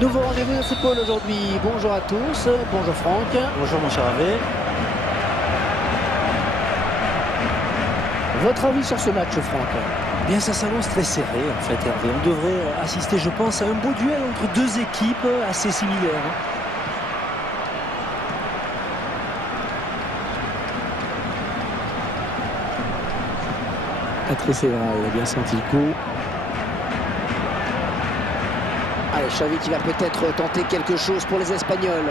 Nouveau rendez-vous de football aujourd'hui. Bonjour à tous. Bonjour Franck. Bonjour mon cher Hervé. Votre avis sur ce match, Franck? Eh bien, ça s'annonce très serré en fait, Hervé. On devrait assister, je pense, à un beau duel entre deux équipes assez similaires. Patrice Evra, il a bien senti le coup. Allez, Xavi qui va peut-être tenter quelque chose pour les Espagnols.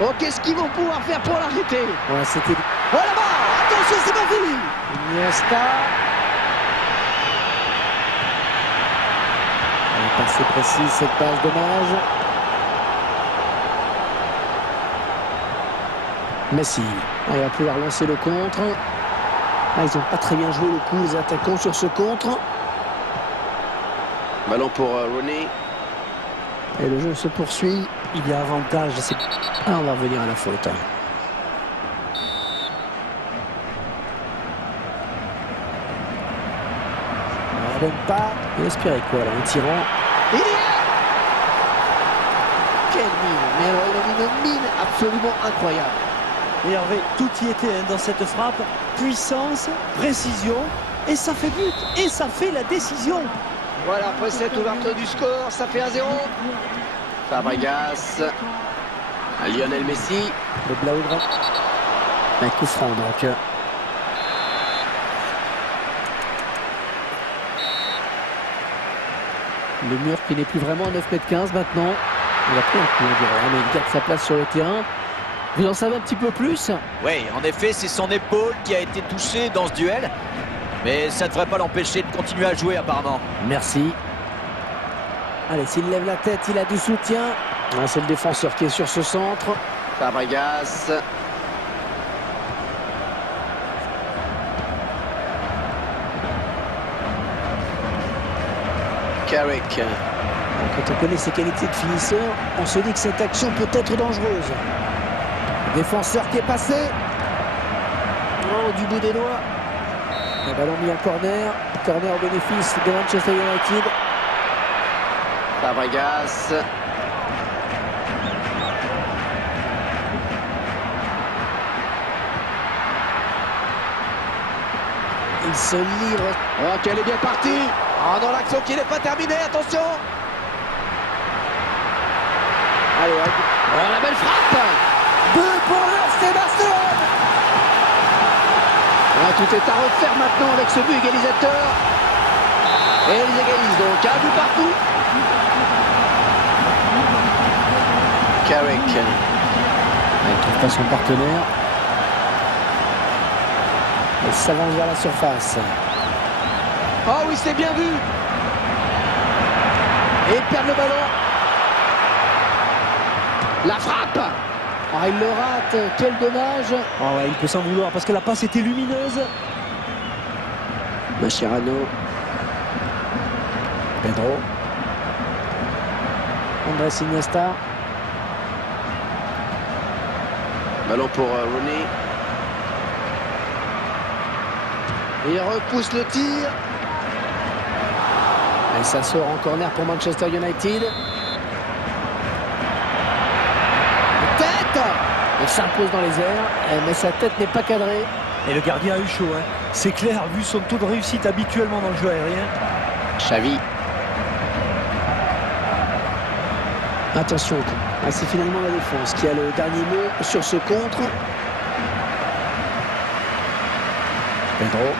Oh, qu'est-ce qu'ils vont pouvoir faire pour l'arrêter? Ouais, c'était... Oh là-bas! Attention, c'est pas fini! Iniesta. Elle est passée précise, cette passe, dommage. Messi. Ah, il va pouvoir lancer le contre. Ah, ils n'ont pas très bien joué le coup, les attaquants, sur ce contre. Ballon pour Rooney. Et le jeu se poursuit. Il y a avantage. Ah, on va revenir à la faute. On ne donne pas. Il espérait quoi là, un tirant. Il y est. Quelle mine! Mais alors il a une mine absolument incroyable. Et Hervé, tout y était dans cette frappe. Puissance, précision, et ça fait but, et ça fait la décision. Voilà, après cette ouverture du score, ça fait 1-0. Fabregas. À Lionel Messi. Le Blaugrana. Un coup franc donc. Le mur qui n'est plus vraiment à 9,15 m maintenant. Il a pris un coup, on dirait, mais il garde sa place sur le terrain. Vous en savez un petit peu plus? Oui, en effet, c'est son épaule qui a été touchée dans ce duel. Mais ça ne devrait pas l'empêcher de continuer à jouer apparemment. Merci. Allez, s'il lève la tête, il a du soutien. Ah, c'est le défenseur qui est sur ce centre. Fabregas. Carrick. Quand on connaît ses qualités de finisseur, on se dit que cette action peut être dangereuse. Défenseur qui est passé. Oh, du bout des doigts. Le ballon mis en corner. Corner au bénéfice de Manchester United. Fabregas. Il se livre. Oh, qu'elle est bien partie. Oh, dans l'action qui n'est pas terminée, attention. Allez, oh, la belle frappe. 2 pour l'FC Barcelone. Ah, tout est à refaire maintenant avec ce but égalisateur. Et ils égalisent donc un but partout. Carrick. Il ne trouve pas son partenaire. Il s'avance vers la surface. Oh oui, c'est bien vu. Et il perd le ballon. La frappe. Ah, il le rate. Quel dommage. Oh ouais, il peut s'en vouloir parce que la passe était lumineuse. Mascherano. Pedro. Andrés Iniesta. Ballon pour Rooney. Et il repousse le tir. Et ça sort en corner pour Manchester United. Tête. Il s'impose dans les airs, mais sa tête n'est pas cadrée. Et le gardien a eu chaud, hein. C'est clair, vu son taux de réussite habituellement dans le jeu aérien. Xavi. Attention, c'est finalement la défense qui a le dernier mot sur ce contre. Pedro.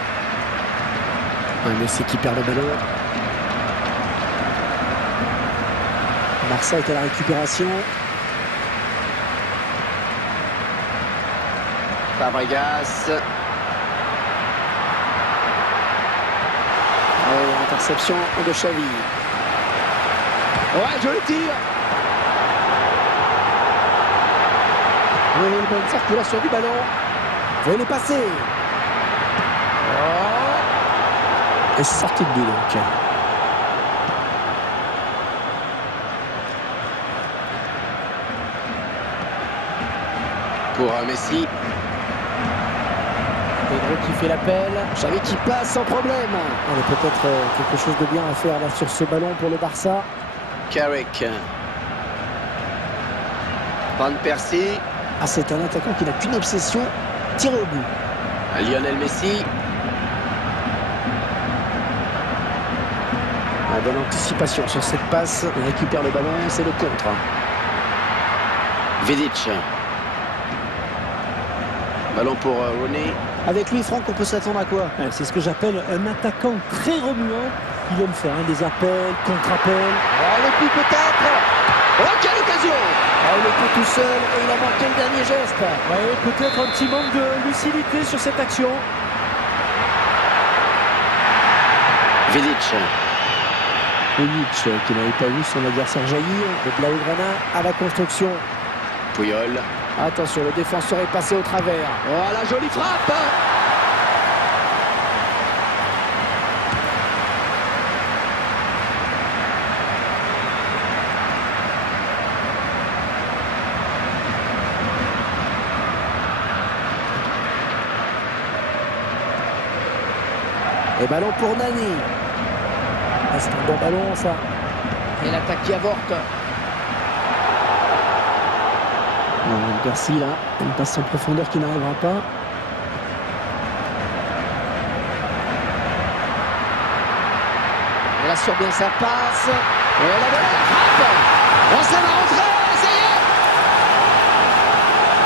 Messi qui perd le ballon. Barça est à la récupération. Fabregas. Interception de Xavi. Ouais, joli tir. Oui, une bonne circulation du ballon. Il est passé. Oh. Et c'est sorti de but donc. Pour Messi. Pedro qui fait l'appel. Xavi qui passe sans problème. On a peut-être quelque chose de bien à faire là sur ce ballon pour le Barça. Carrick. Van Persie. Ah, c'est un attaquant qui n'a qu'une obsession, tirer au but. Lionel Messi. La bonne anticipation sur cette passe. Il récupère le ballon, c'est le contre. Vidic. Ballon pour Rooney. Avec lui, Franck, on peut s'attendre à quoi? Ouais, c'est ce que j'appelle un attaquant très remuant. Il aime faire des appels, contre-appels. Oh, le coup peut-être. Oh, quelle occasion! Oh, il était tout seul et il a manqué le dernier geste. Ouais, peut-être un petit manque de lucidité sur cette action. Vidic. Vidic qui n'avait pas vu son adversaire jaillir. Le Blaugrana à la construction. Puyol. Attention, le défenseur est passé au travers. Oh, la jolie frappe! Et ballon pour Nani. Ah, c'est un bon ballon, ça. Et l'attaque qui avorte. Non, Persie, là. Une passe en profondeur qui n'arrivera pas. Elle assure bien sa passe. Et la frappe. Oh, ça va rentrer! Ça y est!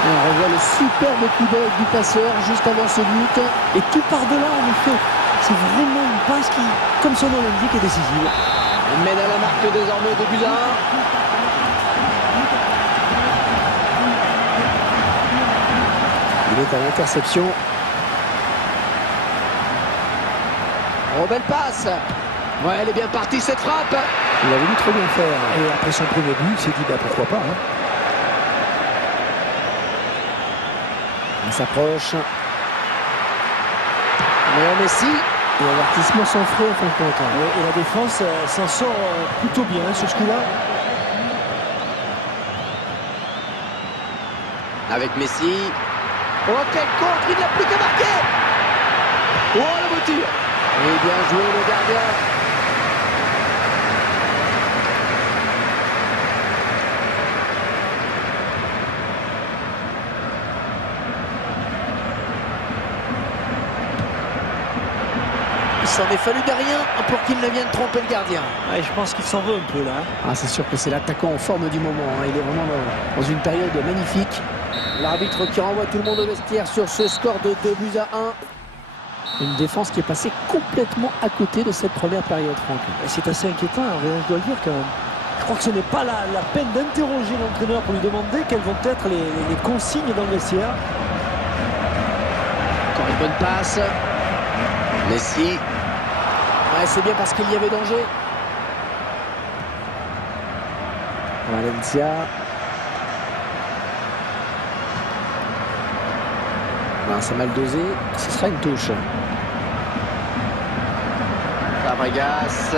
Et on revoit le superbe coup d'œil du passeur juste avant ce but. Et tout par-delà, en effet. C'est vraiment une passe qui, comme son nom l'indique, est décisive. On mène à la marque désormais de buts à 1. Il est à l'interception. Oh, belle passe! Ouais, elle est bien partie cette frappe! Il a voulu trop bien faire. Et après son premier but, il s'est dit, pourquoi pas. Hein. Il s'approche. Mais Messi. Et avertissement sans frais en fin de compte. Et la défense s'en sort plutôt bien sur ce coup-là. Avec Messi. Oh, quel contre! Il n'a plus qu'à marquer! Oh, la voiture! Et bien joué le gardien. Il s'en est fallu de rien pour qu'il ne vienne tromper le gardien. Ouais, je pense qu'il s'en veut un peu là. Ah, c'est sûr que c'est l'attaquant en forme du moment. Hein. Il est vraiment dans une période magnifique. L'arbitre qui renvoie tout le monde au vestiaire sur ce score de 2 buts à 1. Une défense qui est passée complètement à côté de cette première période, Franck. C'est assez inquiétant, je dois le dire quand même. Je crois que ce n'est pas la peine d'interroger l'entraîneur pour lui demander quelles vont être les consignes dans le vestiaire. Encore une bonne passe. Messi. Ouais, c'est bien parce qu'il y avait danger. Valencia. C'est mal dosé. Ce sera une touche. Fabregas.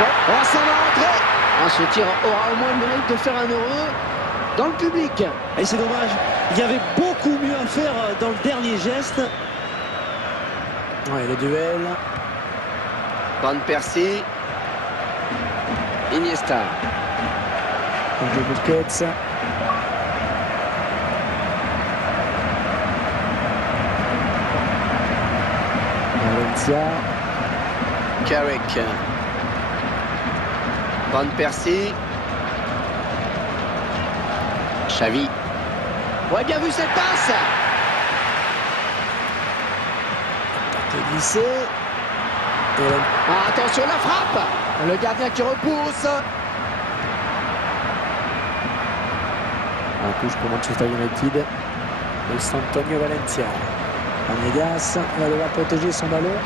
Oh, ça va rentrer! Ce tir aura au moins le mérite de faire un heureux dans le public. Et c'est dommage. Il y avait beaucoup mieux à faire dans le dernier geste. Ouais, le duel. Van Persie. Iniesta. Sergio Busquets. Valencia. Carrick. Van Persie. Xavi. Ouais, bien vu cette passe. Qui glissé. Ah, attention la frappe. Le gardien qui repousse. Un touche pour Manchester United. Et Antonio Valencia. Vanegas va devoir protéger son ballon.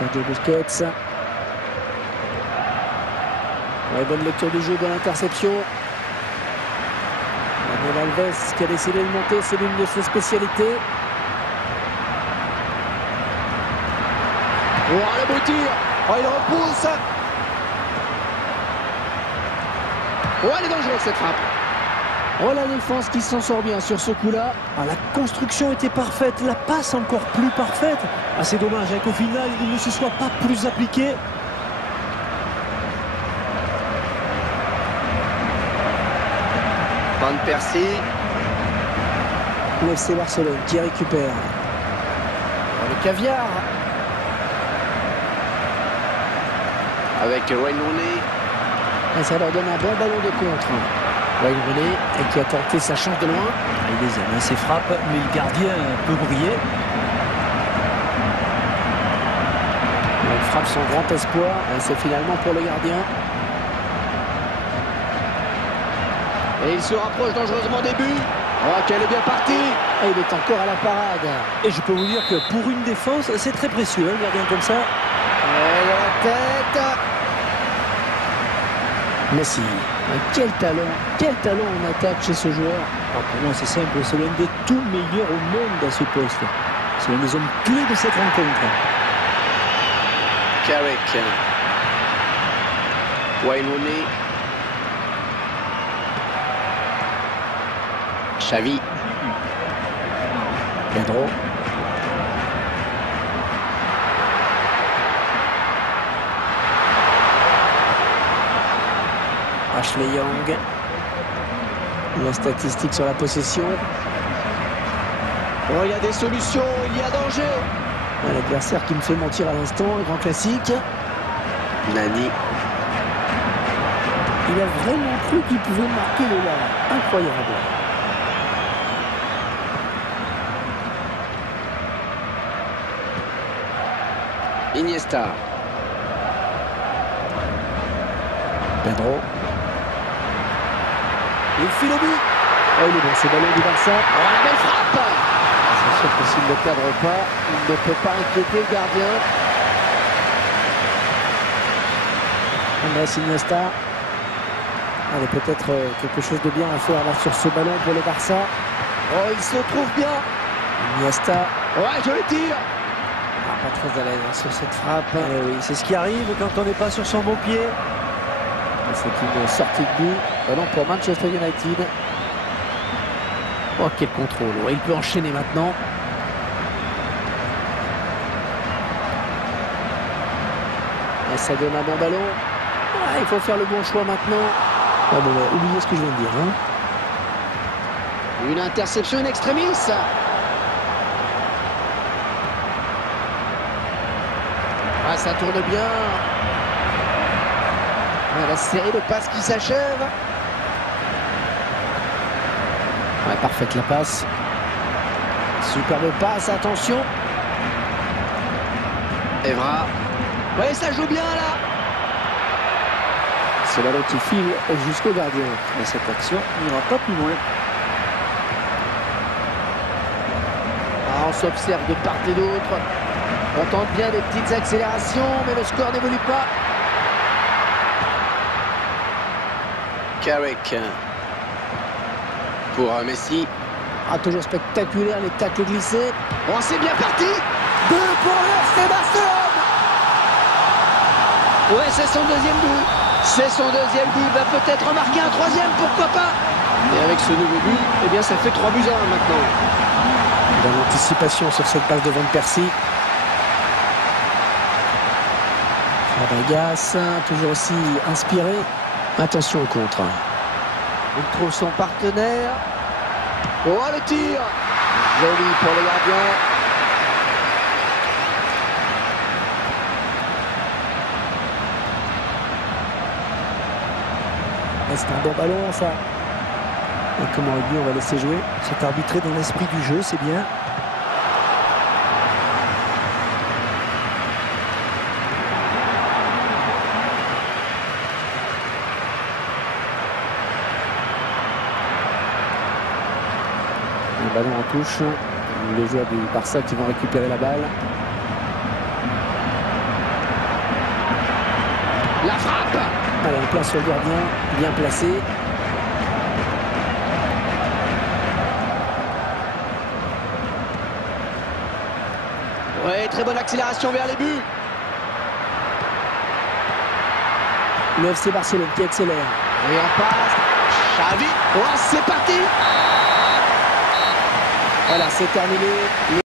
Sergio Busquets. Ouais, bonne lecture du jeu, bonne interception. Daniel Alves qui a décidé de monter, c'est l'une de ses spécialités. Oh, le beau tir. Oh, il repousse. Oh, elle est dangereuse cette frappe. Oh, la défense qui s'en sort bien sur ce coup-là. Ah, la construction était parfaite, la passe encore plus parfaite. Ah, c'est dommage qu'au final, il ne se soit pas plus appliqué. Van Persie. Le FC Barcelone qui récupère. Le caviar. Avec Wayne Rooney. Et ça leur donne un bon ballon de contre. Wayne Rooney qui a tenté sa chance de loin. Ah, il les aime, ses frappes, mais le gardien peut briller. Il frappe son grand espoir. Et c'est finalement pour le gardien. Et il se rapproche dangereusement des buts. Oh, qu'elle est bien partie. Et il est encore à la parade. Et je peux vous dire que pour une défense, c'est très précieux, un gardien comme ça. Et de la tête. Messi. Quel talent en attaque chez ce joueur. Ah, pour moi, c'est simple, c'est l'un des tout meilleurs au monde à ce poste. C'est l'un des hommes clés de cette rencontre. Carrick. Wayne Rooney. Xavi. Pedro. Ashley Young. La statistique sur la possession. Oh, il y a des solutions, il y a danger. L'adversaire qui me fait mentir à l'instant, un grand classique. Nani. Il a vraiment cru qu'il pouvait marquer le là. Incroyable. Iniesta. Pedro. Il file au but. Oh, il est bon, ce ballon du Barça. Oh, une belle frappe. C'est sûr que s'il ne cadre pas, il ne peut pas inquiéter le gardien. Andrés Iniesta. Allez, peut-être quelque chose de bien à faire là sur ce ballon pour le Barça. Oh, il se trouve bien. Iniesta. Ouais, je le tire. Pas très à l'aise sur cette frappe. Eh oui, c'est ce qui arrive quand on n'est pas sur son bon pied. C'est une sortie de but. Ballon pour Manchester United. Oh, quel contrôle. Ouais, il peut enchaîner maintenant. Et ça donne un bon ballon. Ah, il faut faire le bon choix maintenant. Ah bon, oubliez ce que je viens de dire. Hein. Une interception in extremis. Ah, ça tourne bien. Ah, la série de passes qui s'achève. Ouais, parfaite la passe. Superbe passe, attention. Evra. Ouais, ça joue bien là. Ce ballon qui file jusqu'au gardien. Mais cette action n'ira pas plus loin. Ah, on s'observe de part et d'autre. On tente bien des petites accélérations, mais le score n'évolue pas. Carrick. Pour Messi. Ah, toujours spectaculaire, les tacles glissés. Oh, c'est bien parti. 2 pour le FC Barcelone. Ouais, c'est son deuxième but. C'est son deuxième but. Il va peut-être en marquer un troisième, pourquoi pas. Et avec ce nouveau but, eh bien, ça fait 3 buts à 1 maintenant. Dans l'anticipation sur cette passe de Van Persie. Fabregas, toujours aussi inspiré. Attention au contre. Il trouve son partenaire. Oh, le tir. Joli pour le gardien. C'est un bon ballon, ça. Et comme en rugby, on va laisser jouer. C'est arbitré dans l'esprit du jeu, c'est bien. Un ballon en touche. Les joueurs du Barça qui vont récupérer la balle. La frappe. Allez, en place sur le gardien, bien placé. Ouais, très bonne accélération vers les buts. Le FC Barcelone qui accélère. Et on passe. Xavi. Oh, c'est parti. Voilà, c'est terminé.